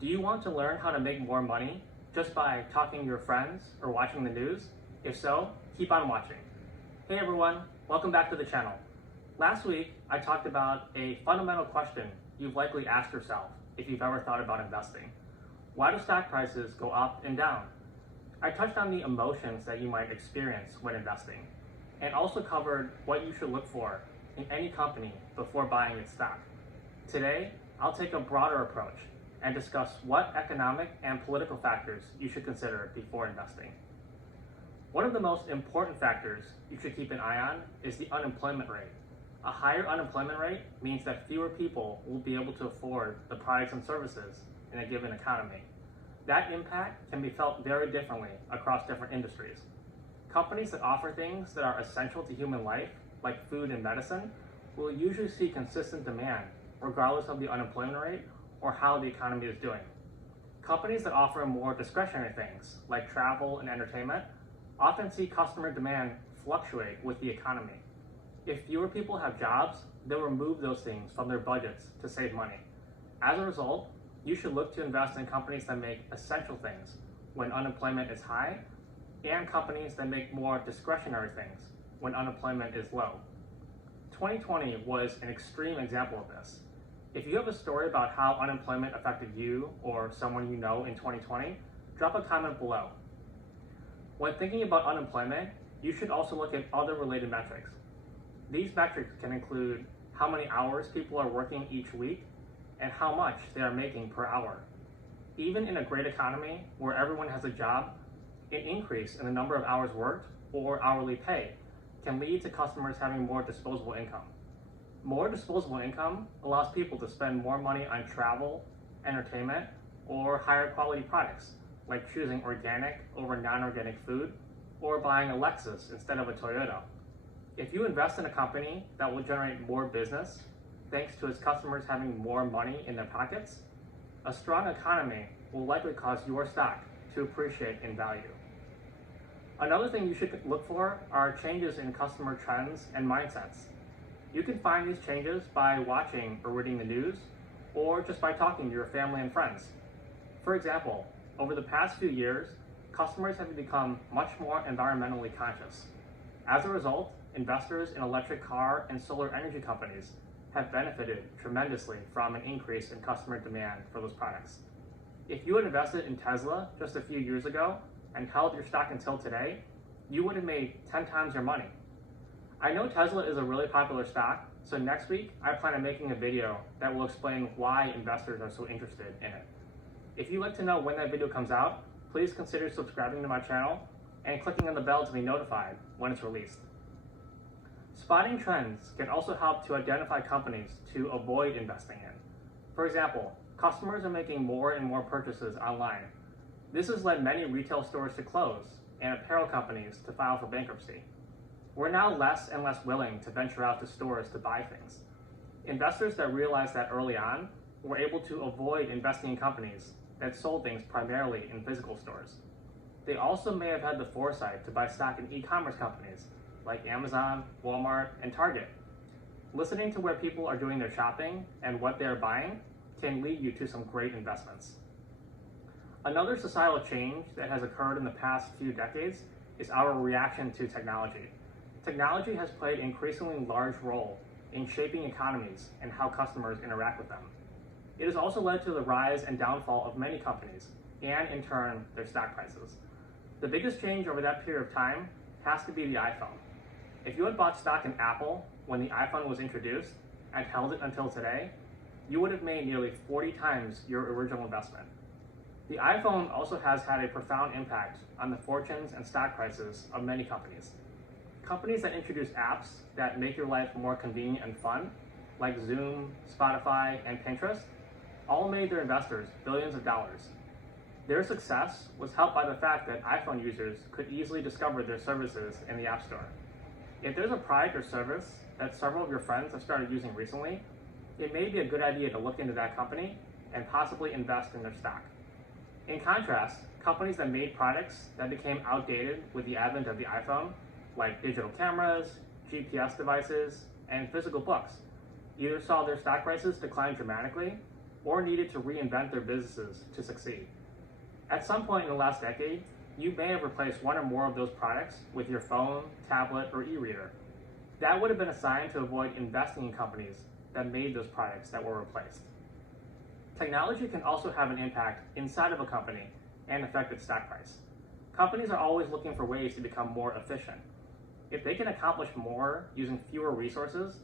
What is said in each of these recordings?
Do you want to learn how to make more money just by talking to your friends or watching the news? If so, keep on watching. Hey everyone, welcome back to the channel. Last week, I talked about a fundamental question you've likely asked yourself if you've ever thought about investing. Why do stock prices go up and down? I touched on the emotions that you might experience when investing, and also covered what you should look for in any company before buying its stock. Today, I'll take a broader approach and discuss what economic and political factors you should consider before investing. One of the most important factors you should keep an eye on is the unemployment rate. A higher unemployment rate means that fewer people will be able to afford the products and services in a given economy. That impact can be felt very differently across different industries. Companies that offer things that are essential to human life, like food and medicine, will usually see consistent demand regardless of the unemployment rate or how the economy is doing. Companies that offer more discretionary things, like travel and entertainment, often see customer demand fluctuate with the economy. If fewer people have jobs, they'll remove those things from their budgets to save money. As a result, you should look to invest in companies that make essential things when unemployment is high, and companies that make more discretionary things when unemployment is low. 2020 was an extreme example of this. If you have a story about how unemployment affected you or someone you know in 2020, drop a comment below. When thinking about unemployment, you should also look at other related metrics. These metrics can include how many hours people are working each week and how much they are making per hour. Even in a great economy where everyone has a job, an increase in the number of hours worked or hourly pay can lead to customers having more disposable income. More disposable income allows people to spend more money on travel, entertainment, or higher quality products, like choosing organic over non-organic food, or buying a Lexus instead of a Toyota. If you invest in a company that will generate more business, thanks to its customers having more money in their pockets, a strong economy will likely cause your stock to appreciate in value. Another thing you should look for are changes in customer trends and mindsets. You can find these changes by watching or reading the news, or just by talking to your family and friends. For example, over the past few years, customers have become much more environmentally conscious. As a result, investors in electric car and solar energy companies have benefited tremendously from an increase in customer demand for those products. If you had invested in Tesla just a few years ago and held your stock until today, you would have made 10 times your money. I know Tesla is a really popular stock, so next week I plan on making a video that will explain why investors are so interested in it. If you'd like to know when that video comes out, please consider subscribing to my channel and clicking on the bell to be notified when it's released. Spotting trends can also help to identify companies to avoid investing in. For example, customers are making more and more purchases online. This has led many retail stores to close and apparel companies to file for bankruptcy. We're now less and less willing to venture out to stores to buy things. Investors that realized that early on were able to avoid investing in companies that sold things primarily in physical stores. They also may have had the foresight to buy stock in e-commerce companies like Amazon, Walmart, and Target. Listening to where people are doing their shopping and what they're buying can lead you to some great investments. Another societal change that has occurred in the past few decades is our reaction to technology. Technology has played an increasingly large role in shaping economies and how customers interact with them. It has also led to the rise and downfall of many companies, and in turn, their stock prices. The biggest change over that period of time has to be the iPhone. If you had bought stock in Apple when the iPhone was introduced and held it until today, you would have made nearly 40 times your original investment. The iPhone also has had a profound impact on the fortunes and stock prices of many companies. Companies that introduce apps that make your life more convenient and fun, like Zoom, Spotify, and Pinterest, all made their investors billions of dollars. Their success was helped by the fact that iPhone users could easily discover their services in the App Store. If there's a product or service that several of your friends have started using recently, it may be a good idea to look into that company and possibly invest in their stock. In contrast, companies that made products that became outdated with the advent of the iPhone, like digital cameras, GPS devices, and physical books, either saw their stock prices decline dramatically or needed to reinvent their businesses to succeed. At some point in the last decade, you may have replaced one or more of those products with your phone, tablet, or e-reader. That would have been a sign to avoid investing in companies that made those products that were replaced. Technology can also have an impact inside of a company and affect its stock price. Companies are always looking for ways to become more efficient. If they can accomplish more using fewer resources,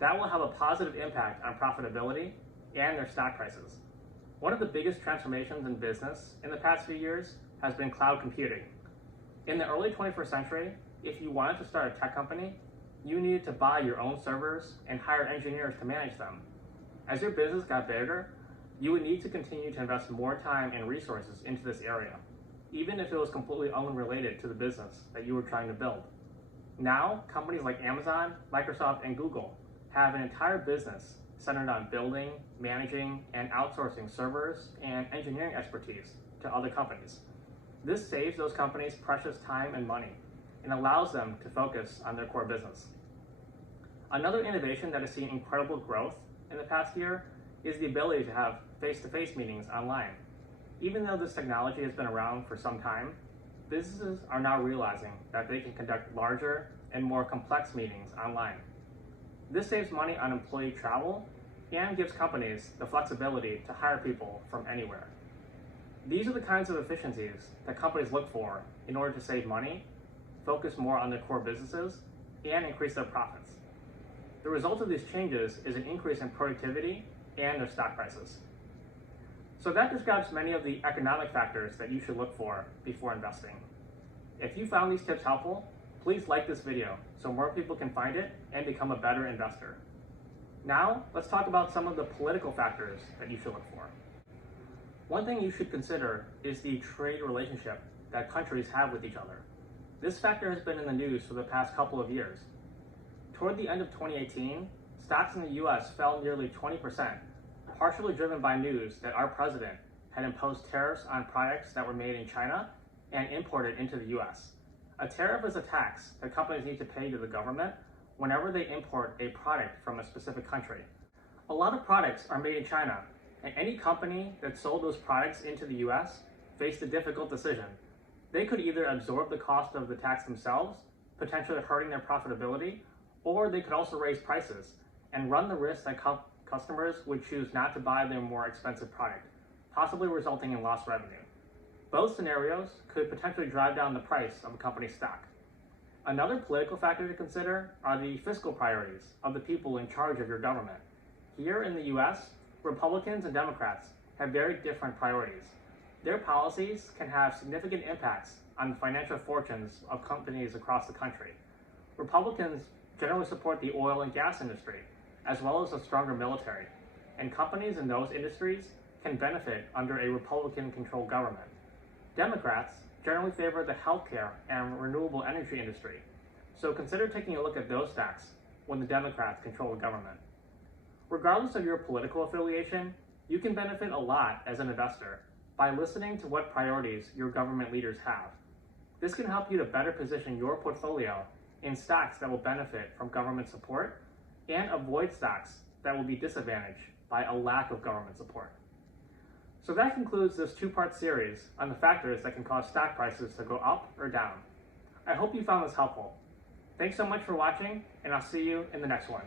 that will have a positive impact on profitability and their stock prices. One of the biggest transformations in business in the past few years has been cloud computing. In the early 21st century, if you wanted to start a tech company, you needed to buy your own servers and hire engineers to manage them. As your business got bigger, you would need to continue to invest more time and resources into this area, even if it was completely unrelated to the business that you were trying to build. Now, companies like Amazon, Microsoft, and Google have an entire business centered on building, managing, and outsourcing servers and engineering expertise to other companies. This saves those companies precious time and money and allows them to focus on their core business. Another innovation that has seen incredible growth in the past year is the ability to have face-to-face meetings online. Even though this technology has been around for some time, businesses are now realizing that they can conduct larger and more complex meetings online. This saves money on employee travel and gives companies the flexibility to hire people from anywhere. These are the kinds of efficiencies that companies look for in order to save money, focus more on their core businesses, and increase their profits. The result of these changes is an increase in productivity and their stock prices. So that describes many of the economic factors that you should look for before investing. If you found these tips helpful, please like this video so more people can find it and become a better investor. Now, let's talk about some of the political factors that you should look for. One thing you should consider is the trade relationship that countries have with each other. This factor has been in the news for the past couple of years. Toward the end of 2018, stocks in the US fell nearly 20%, partially driven by news that our president had imposed tariffs on products that were made in China and imported into the US. A tariff is a tax that companies need to pay to the government whenever they import a product from a specific country. A lot of products are made in China, and any company that sold those products into the US faced a difficult decision. They could either absorb the cost of the tax themselves, potentially hurting their profitability, or they could also raise prices and run the risk that customers would choose not to buy their more expensive product, possibly resulting in lost revenue. Both scenarios could potentially drive down the price of a company's stock. Another political factor to consider are the fiscal priorities of the people in charge of your government. Here in the US, Republicans and Democrats have very different priorities. Their policies can have significant impacts on the financial fortunes of companies across the country. Republicans generally support the oil and gas industry, as well as a stronger military, and companies in those industries can benefit under a Republican-controlled government. Democrats generally favor the healthcare and renewable energy industry, so consider taking a look at those stocks when the Democrats control the government. Regardless of your political affiliation, you can benefit a lot as an investor by listening to what priorities your government leaders have. This can help you to better position your portfolio in stocks that will benefit from government support and avoid stocks that will be disadvantaged by a lack of government support. So that concludes this two-part series on the factors that can cause stock prices to go up or down. I hope you found this helpful. Thanks so much for watching, and I'll see you in the next one.